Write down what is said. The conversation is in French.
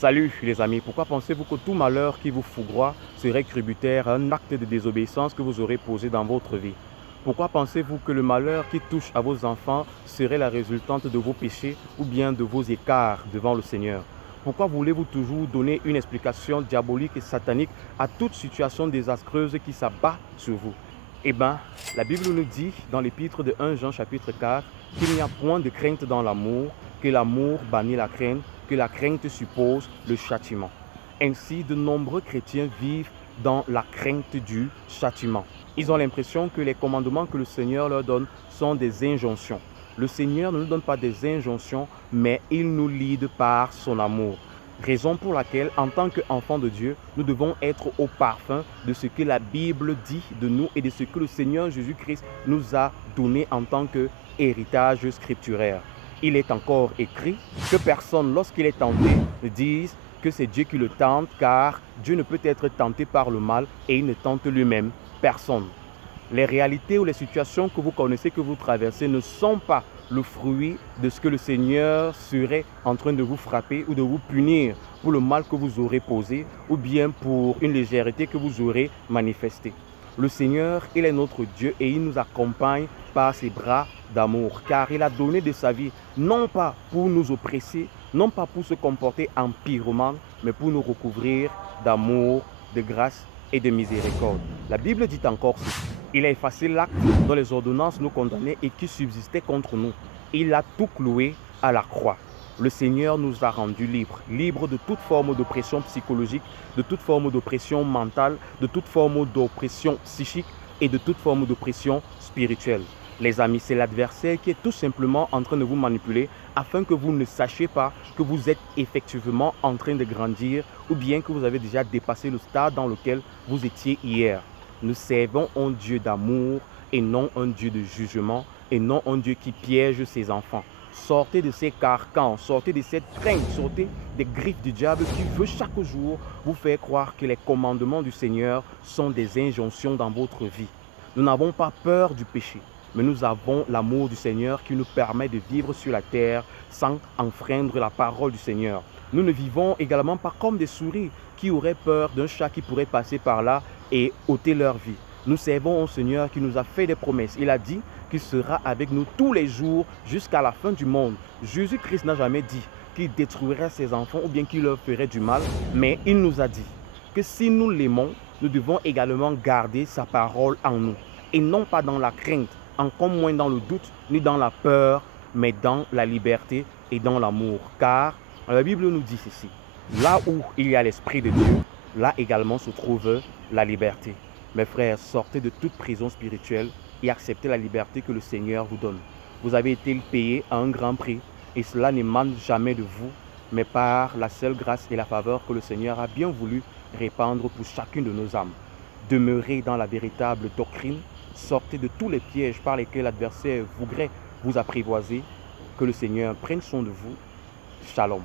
Salut les amis, pourquoi pensez-vous que tout malheur qui vous foudroie serait tributaire à un acte de désobéissance que vous aurez posé dans votre vie? Pourquoi pensez-vous que le malheur qui touche à vos enfants serait la résultante de vos péchés ou bien de vos écarts devant le Seigneur? Pourquoi voulez-vous toujours donner une explication diabolique et satanique à toute situation désastreuse qui s'abat sur vous? Eh bien, la Bible nous dit dans l'épître de 1 Jean chapitre 4 qu'il n'y a point de crainte dans l'amour, que l'amour bannit la crainte, que la crainte suppose le châtiment. Ainsi, de nombreux chrétiens vivent dans la crainte du châtiment. Ils ont l'impression que les commandements que le Seigneur leur donne sont des injonctions. Le Seigneur ne nous donne pas des injonctions, mais il nous lead par son amour. Raison pour laquelle, en tant qu'enfants de Dieu, nous devons être au parfum de ce que la Bible dit de nous et de ce que le Seigneur Jésus-Christ nous a donné en tant qu'héritage scripturaire. Il est encore écrit que personne, lorsqu'il est tenté, ne dise que c'est Dieu qui le tente, car Dieu ne peut être tenté par le mal et il ne tente lui-même personne. Les réalités ou les situations que vous connaissez, que vous traversez, ne sont pas le fruit de ce que le Seigneur serait en train de vous frapper ou de vous punir pour le mal que vous aurez posé ou bien pour une légèreté que vous aurez manifestée. Le Seigneur, il est notre Dieu et il nous accompagne par ses bras d'amour, car il a donné de sa vie, non pas pour nous oppresser, non pas pour se comporter en pyromane, mais pour nous recouvrir d'amour, de grâce et de miséricorde. La Bible dit encore ceci: il a effacé l'acte dont les ordonnances nous condamnaient et qui subsistait contre nous. Il a tout cloué à la croix. Le Seigneur nous a rendus libres, libres de toute forme d'oppression psychologique, de toute forme d'oppression mentale, de toute forme d'oppression psychique et de toute forme d'oppression spirituelle. Les amis, c'est l'adversaire qui est tout simplement en train de vous manipuler afin que vous ne sachiez pas que vous êtes effectivement en train de grandir ou bien que vous avez déjà dépassé le stade dans lequel vous étiez hier. Nous servons un Dieu d'amour et non un Dieu de jugement et non un Dieu qui piège ses enfants. Sortez de ces carcans, sortez de cette crainte, sortez des griffes du diable qui veut chaque jour vous faire croire que les commandements du Seigneur sont des injonctions dans votre vie. Nous n'avons pas peur du péché, mais nous avons l'amour du Seigneur qui nous permet de vivre sur la terre sans enfreindre la parole du Seigneur. Nous ne vivons également pas comme des souris qui auraient peur d'un chat qui pourrait passer par là et ôter leur vie. Nous servons un Seigneur qui nous a fait des promesses. Il a dit qu'il sera avec nous tous les jours jusqu'à la fin du monde. Jésus-Christ n'a jamais dit qu'il détruirait ses enfants ou bien qu'il leur ferait du mal, mais il nous a dit que si nous l'aimons, nous devons également garder sa parole en nous et non pas dans la crainte, encore moins dans le doute ni dans la peur, mais dans la liberté et dans l'amour. Car la Bible nous dit ceci: là où il y a l'Esprit de Dieu, là également se trouve la liberté. Mes frères, sortez de toute prison spirituelle et acceptez la liberté que le Seigneur vous donne. Vous avez été payé à un grand prix et cela n'émane jamais de vous, mais par la seule grâce et la faveur que le Seigneur a bien voulu répandre pour chacune de nos âmes. Demeurez dans la véritable doctrine, sortez de tous les pièges par lesquels l'adversaire voudrait vous apprivoiser. Que le Seigneur prenne soin de vous. Shalom.